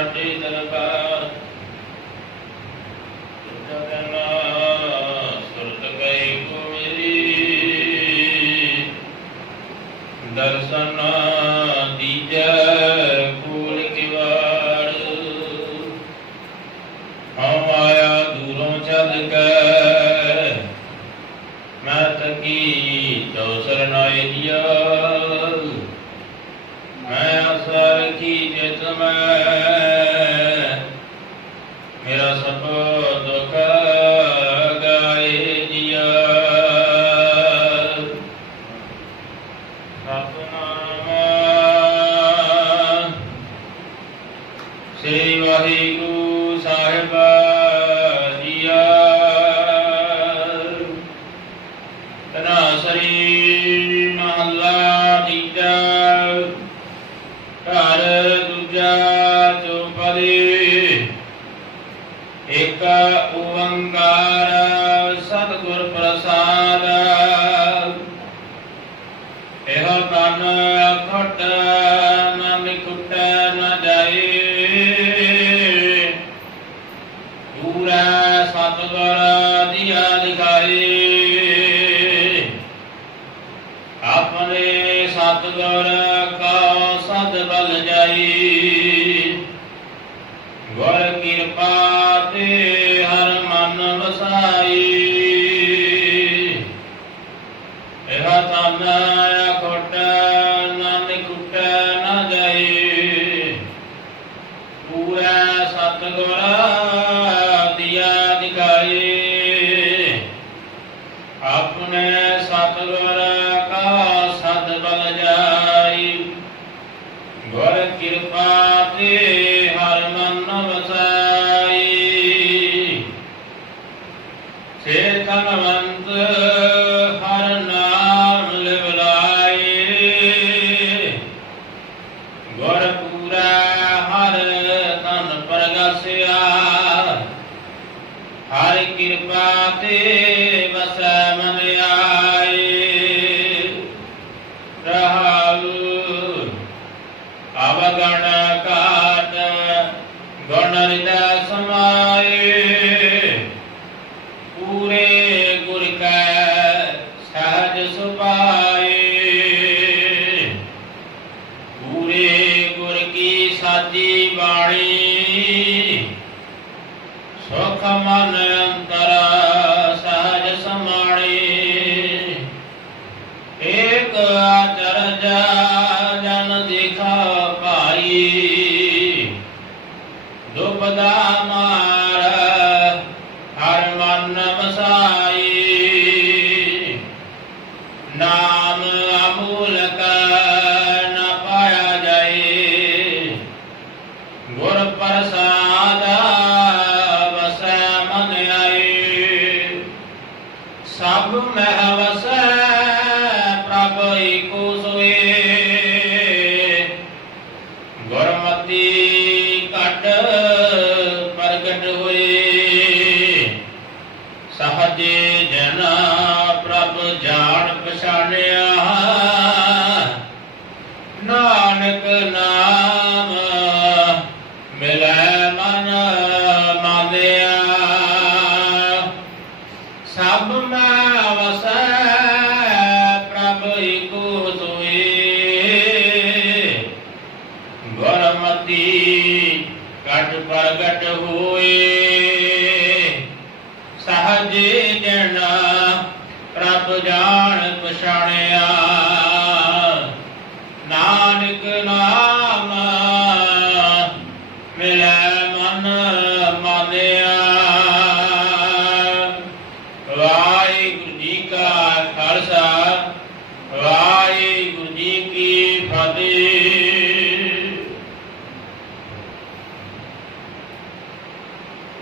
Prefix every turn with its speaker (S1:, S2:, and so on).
S1: ਸਾਡੇ ਦਰਬਾਰ। ਦਰਸ਼ਨ ਦੀਜੈ ਫੂਲ ਦੂਰੋਂ ਮੈਂ ਅਸਰ ਕੀ ਜਿਤ ਮੈਂ ਸ੍ਰੀ ਵਾਹਿਗੁਰੂ ਸਾਹਿਬ ਜੀਆ ਤਨਾ ਸ੍ਰੀ ਮਹੱਲਾ ਤੀਜਾ, ਘਰ ਦੂਜਾ ਚੌਪਦੀ ਇੱਕ ਓੰਕਾਰ ਸਤਿਗੁਰ ਪ੍ਰਸਾਦ। ਇਹ ਤਨ ਅਖਟ ਨਾ ਮਿਖੁਟ ਨ ਜਾਏ ਪੂਰਾ ਸਤਿਗੁਰ ਦੀਆ ਦਿਖਾਏ ਆਪਣੇ ਸਤਿਗੁਰ ਕਾ ਸਦ ਬਲ ਜਾਈ। ਗੁਰ ਕਿਰਪਾ ਤੇ ਹਰ ਮਨ ਵਸਾਈ। ਇਹ ਤਨ ਅਖਟ ਆਪਣੇ ਸਤਿਗੁਰ ਕਾ ਸਦ ਬਲ ਜਾਈ। ਗੁਰ ਕਿਰਪਾ ਤੇ ਹਰ ਮਨ ਵਸਾਈ ਸੇ ਤਨਵੰਤ ਹਰ ਨਾਮ ਲਿਵਲਾਏ ਗੁਰ ਪੂਰਾ ਹਰ ਤਨ ਪ੍ਰਗਸਿਆ ਹਰ ਕਿਰਪਾ ਤੇ ਮਨ ਅੰਤਰ ਸਹਜ ਸਮਾਣੇ। ਏਕ ਆਚਰਜ ਜਨ ਦੇਖਾ ਭਾਈ। ਦੁਬਦਾ ਮਾਰ ਹਰ ਮਨ ਵਸਾਈ। ਨਾਮ ਮਹਿ ਵਸੈ ਪ੍ਰਭ ਏਕੋ ਸੋਏ ਗੁਰਮਤੀ ਘਟ ਪ੍ਰਗਟ ਹੋਏ, ਸਹਜੇ ਜਨਾ ਪ੍ਰਭ ਜਾਣ ਪਛਾਣਿਆ, ਨਾਨਕ ਨਾਮ ਮਿਲੈ ਮਨ ਸਹਜੇ ਜਣਾ ਪ੍ਰਭ ਜਾਣ ਪਛਾਣਿਆ। ਨਾਨਕ ਨਾਮ ਮਿਲੈ ਮਨ ਮਾਨਿਆ। ਵਾਹਿਗੁਰੂ ਜੀ ਕਾ ਖਾਲਸਾ